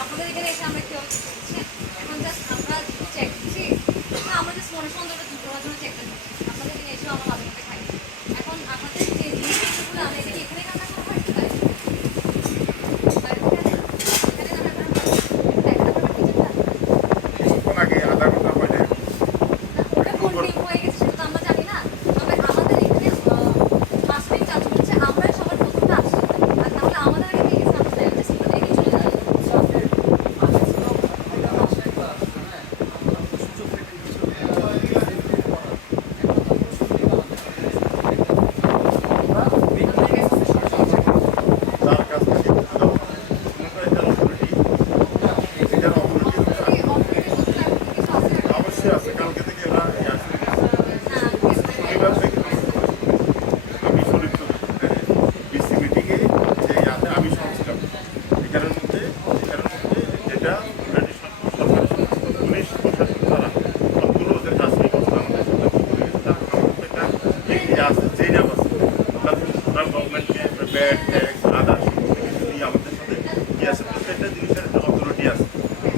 আপনাদের এখানে এসে আমরা কেউ এখন জাস্ট আমরা চেক দিচ্ছি না, আমরা জাস্ট মনে সন্দেহটা দূর করার জন্য চেকটা দিচ্ছি। আপনাদের এখানে এসেও আমরা মাঝে মধ্যে খাই। এখন আপনাদের যে জিনিসগুলো আমরা এখানে এখানে রান্না করবো একটু বাইরে ওটা কোন দিন হয়ে গেছে সেটা তো আমরা জানি না। তবে আমাদের এখানে ফার্স্ট টাইম কাজ করছে, আমরাই সবার প্রথমটা আসছি। আর তাহলে আমাদের আগে দিয়ে গেছে, আমরা জাস্ট দেখেই চলে যাই।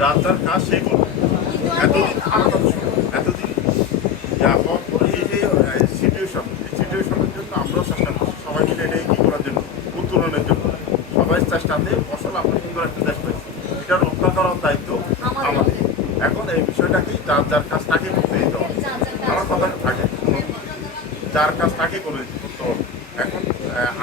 যার কাজ সেই করবে। এতদিন যা হওয়ার পরে এই যে সিচুয়েশনের জন্য আমরাও চেষ্টা করছি সবাই মিলে এটাই কী করার জন্য, উত্তরণের জন্য সবাই চেষ্টাতে ফসল আমরা সুন্দর একটা দেশ পাইছি। এটা রক্ষা করার দায়িত্ব আমাদের। এখন এই বিষয়টাকেই যার কাজ তাকে করতে দিতে হবে। আমার কথা থাকে যার কাজ তাকে করতে হবে। এখন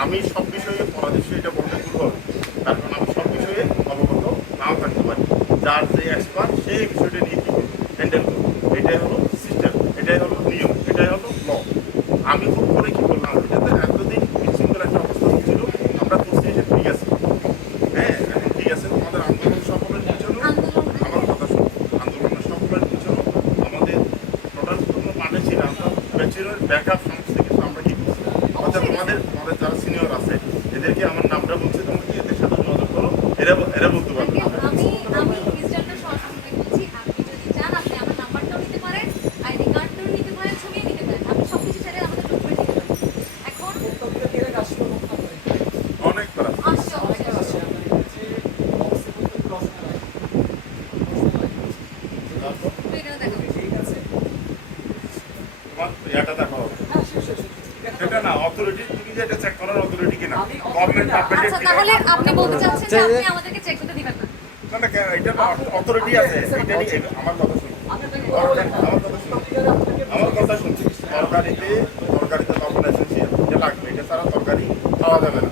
আমি সব বিষয়ে পরামর্শ এটা বলতে ভুল হবে, তার কারণ আমি সব বিষয়ে অবগত নাও থাকতে পারি। যার যে এক্সপার্ট সেই বিষয়টা নিয়ে কী করবো, হ্যান্ডেল করবো। এটাই হলো সিস্টেম, এটাই হলো নিয়ম, এটাই হলো ল। আমি খুব করে কী করলাম, এটাতে এতদিন বিশৃঙ্খল একটা অবস্থা হচ্ছিল, আমরা করছি যে ঠিক আছে, হ্যাঁ এখন ঠিক আছে। আমাদের আন্দোলন সফলের পিছনেও আমার কথা শুনুন, আন্দোলনের সফলের পিছনেও আমাদের টোটাল কোনো মানে ছিল আমরা ব্যাচেলর ব্যাকআপ সংস্থা কিন্তু আমরা কী করছি, অর্থাৎ আমাদের যারা সিনিয়র আছে এদেরকে আমার নামটা বলছে, তোমাকে এদের সাথে যোগাযোগ করো, এরা বলতে পারবে। তাহলে আপনি বলতে চাচ্ছেন যে আপনি আমাদেরকে চেক করতে দিবেন না? না এটা অথরিটি আছে, এটা নিয়ে আমার কথা শুনুন, আমার কথা শুনছি। তরকারিতে লবণ এসেন্সিয়াল, এটা লাগবে, এটা ছাড়া তরকারি খাওয়া যাবে না।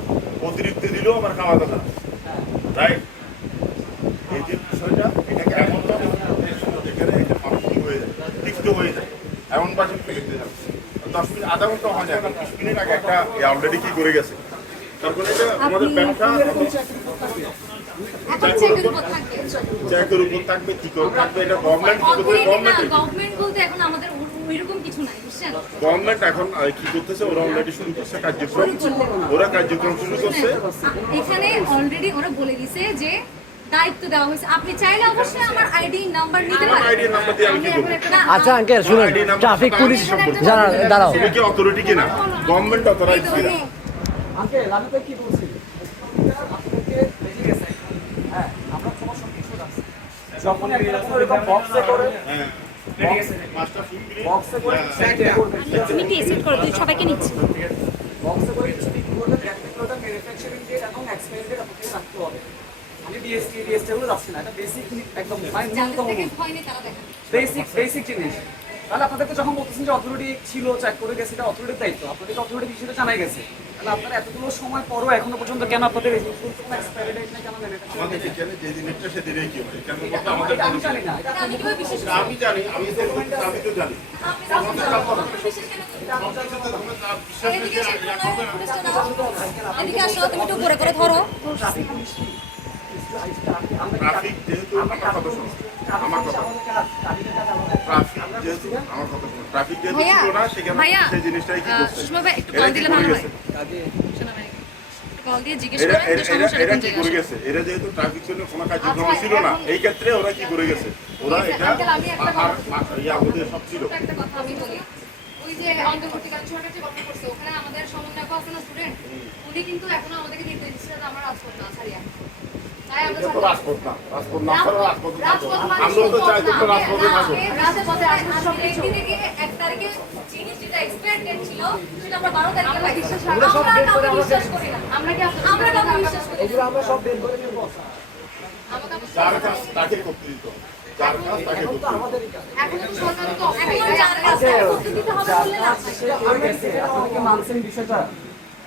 অতিরিক্ত দিলেও আমার খাওয়া যাবে না, রাইট? এই যে বিষয়টা, এটাকে এমনভাবে যেখানে একটা মানুষ ঠিক হয়ে যায়, তিক্ত হয়ে যায়, এমন পাশে ফেলে দিতে যাবে। 10 মিনিট আধা ঘন্টা হয় না, এখন 20 মিনিট আগে একটা অলরেডি কি করে গেছে। তারপরে এটা আমাদের ব্যবসা চেকের উপর থাকবে, কি করে থাকবে, এটা গভর্নমেন্ট বলতে এখন আমাদের ওইরকম কিছু নাই, বুঝছেন? গভর্নমেন্ট এখন কি করতেছে, ওরা অলরেডি শুরু করছে কার্যক্রম, শুরু করছে। এখানে অলরেডি ওরা বলে দিছে যে দায়িত্ব দেওয়া হয়েছে, আপনি চাইলে অবশ্যই আমার আইডি নাম্বার নিতে পারেন। আইডি নাম্বার দিয়ে আমি কি করব? আচ্ছা আঙ্কেল শুনুন, ট্রাফিক পুলিশ জানা দাঁড়াও, তুমি কি অথরিটি কিনা? গভর্নমেন্ট অথরাইজ কিনা? আঙ্কেল আমি তো কি বলছি, আপনাদেরকে বেরিয়ে গেছে, হ্যাঁ আমরা তোমার সব কিছু রাখছি। যখন একটা কোনো এরকম বক্সে করে, হ্যাঁ মাস্টার ফুল বক্সে করে সেট করবে, আমি টেস্ট করে দিই, সবাইকে নিচ্ছি। বক্সে করে কিছু করবে, প্রোডাক্ট ম্যানুফ্যাকচারিং ডেট এবং এক্সপায়ারি ডেট আপনাকে রাখতে হবে। আমি ডিএসটি গুলো যাচ্ছি না, এটা বেসিক একদম বেসিক জিনিস। তাহলে আপনাদেরকে যখন বলতেছেন যে অথরিটি ছিল, চেক করে গেছে, এটা অথরিটির দায়িত্ব, আপনাদেরকে অথরিটি বিষয়টা জানাই গেছে। তাহলে আপনারা এতগুলো সময় পরও এখনো পর্যন্ত কেন আপনাদের এই জিনিসগুলো কোনো এক্সপায়ারি ডেট না, কেন আমাদের এখানে যে জিনিসটা সেদিনই কি হয়, কেন বলতে আমাদের আমি জানি না, এটা আমি জানি, আমি তো জানি। এদিকে আসো, তুমি একটু করে ধরো। ট্রাফিক যেহেতু আমার কথা শুনো, ট্রাফিক যেহেতু ছিল না, সেখানে সেই জিনিসটাই কি করছে, সুষমা ভাই একটু কল দিলে ভালো হয়। কল দিয়ে জিজ্ঞেস এরা করেন যে সমস্যা এরা কোন কি জায়গায় করে আসে। গেছে, এরা যেহেতু ট্রাফিক সিগন্যাল কোনো কার্যক্রম আচ্ছা, ছিল না, এখন- এই ক্ষেত্রে ওরা কি করে গেছে, ওরা এটা আঙ্কেল, আমি একটা আমাদের সব ছিল। একটা কথা আমি বলি, ওই যে অন্তর্বর্তীকালীন সরকার যে গঠন করছে ওখানে আমাদের সমন্বয়ক আছে না স্টুডেন্ট, উনি কিন্তু এখনো আমাদেরকে নির্দেশ দিচ্ছে যে আমরা রাজপথ না ছাড়িয়া, তাই আমরা এটা তো ছাড়িয়া। রাজপথ না, রাজপথ না ছাড়া রাজপথ না। রাজপথ মানে আমরাও তো চাই শুধু তোমরা না, রাজপথে থাকো। রাজপথে আসলে সবকিছু। একদিকে 1 তারিখে জিনিস যেটা এক্সপায়ার ডেট ছিল সেটা আমরা 12 তারিখে পাই। আমরা কাউকে বিশ্বাস করি না। আমরা কাউকে বিশ্বাস করি না। এগুলো আমরা সব বের করে নেবো। আমরা কাউকে যার কাজ তাকে করতে দিত, যার কাজ তাকে এখন তো করতে দিত। আমাদেরই কাজ। এখন তো সরকার তো এখন যার কাছে করতে দিতে হবে বললে না। সে করে গেছে, আপনারা কি মানছেন বিষয়টা?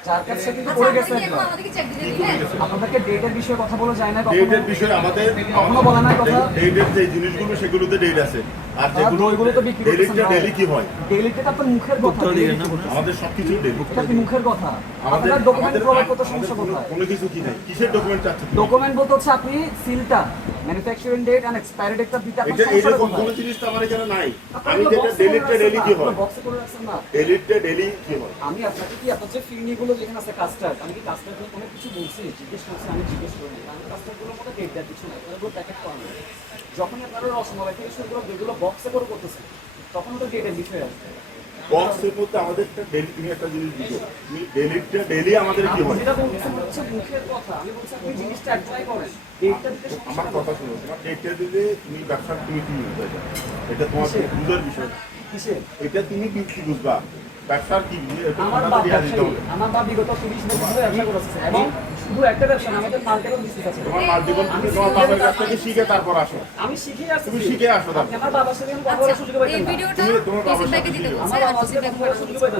যার কাছে সে কিন্তু আচ্ছা, করে আপনি গেছে কি এখন একবার। আমাদেরকে চেক দিতে দিবেন? আপনাদেরকে ডেটের বিষয়ে কথা বলা যায় না ডেটের কখনো? বিষয়ে আমাদের কখনো বলা নাই কথা? ডেটের যে জিনিসগুলো সেগুলোতে ডেট আছে, আর যেগুলো বইগুলো তো বিক্রি করতেছেন ডেলিটা না। ডেলি কি হয়, ডেলিতে তো আপনার মুখের কথা। আমাদের সবকিছু ডেলি। এটা কি মুখের কথা? আমাদের আপনার ডকুমেন্ট আমাদের প্রোভাইড করতে আমাদের সমস্যা কোনো কোথায়? কোনো কিছু কি নাই, কিসের ডকুমেন্ট চাচ্ছেন তুমি? ডকুমেন্ট বলতে হচ্ছে আপনি সিলটা ম্যানুফ্যাকচারিং ডেট এন্ড এক্সপায়ারি ডেটটা দিতে আপনার এটা সমস্যা এরকম কোথায়? কোনো জিনিস তো আমার এখানে নাই। আপনারা আমি তো যেটা box এ করে ডেলিটা রাখছেন ডেলি না, কি হয়, আপনারা box এ করে রাখছেন না। ডেলিটা ডেলি কি হয়, আমি আপনাকে কি আপনার যে ফিরনিগুলো যেখানে আছে কাস্টার্ড, আমি কি কাস্টার্ড নিয়ে কোনো কিছু বলছি? জিজ্ঞেস করছি, আমি জিজ্ঞেস করিনি। আমি কাস্টার্ডগুলোর মধ্যে ডেট দেওয়ার কিছু নাই, তাহলে প্যাকেট করা নেই। যখনই আপনারা রসমালাই থেকে শুরু করে যেগুলো বক্সে করে করতেছেন, তখন তো ডেটের বিষয় আছে। বক্সের মধ্যে আমাদের একটা ডেলি, তুমি একটা জিনিস বুঝো, তুমি ডেলিটা ডেলি আমাদের কি আপনি হয়। যেটা বলতেছেন হচ্ছে মুখের কথা, আমি বলছি আপনি জিনিসটা অ্যাপ্লাই করেন, ডেটটা দিতে আমার সমস্যা কথা শুনো, তোমার ডেটটা দিলে তুমি ব্যবসা তুমি কি বুঝবে, এটা তোমার বুঝার বিষয় না। কিসের? এটা তুমি কি বুঝবা, ব্যবসার কি এটা আমার তোমার বাপ দেয়া দিতে ব্যবসায়ী, হবে। আমার বাপ বিগত 30 বছর ধরে ব্যবসা করতেছে এবং শুধু একটা ব্যবসা না, আমাদের মাল্টিপল বিজনেস আছে। তোমার মাল্টিপল তুমি তোমার বাবার কাছ থেকে শিখে তারপর আসো। আমি শিখে আসছি। তুমি শিখে আসো তারপর। আপনি আমার বাবার সাথে আমি কথা বলার সুযোগ এই পাইতেন না। ভিডিওটা তুমি তোমার বাবার জসিম ভাইকে সাথে দিতে দিও। বলছে আমার আর বাবার জসিম সাথে ভাই কথা বলার সুযোগ পাইতেন না।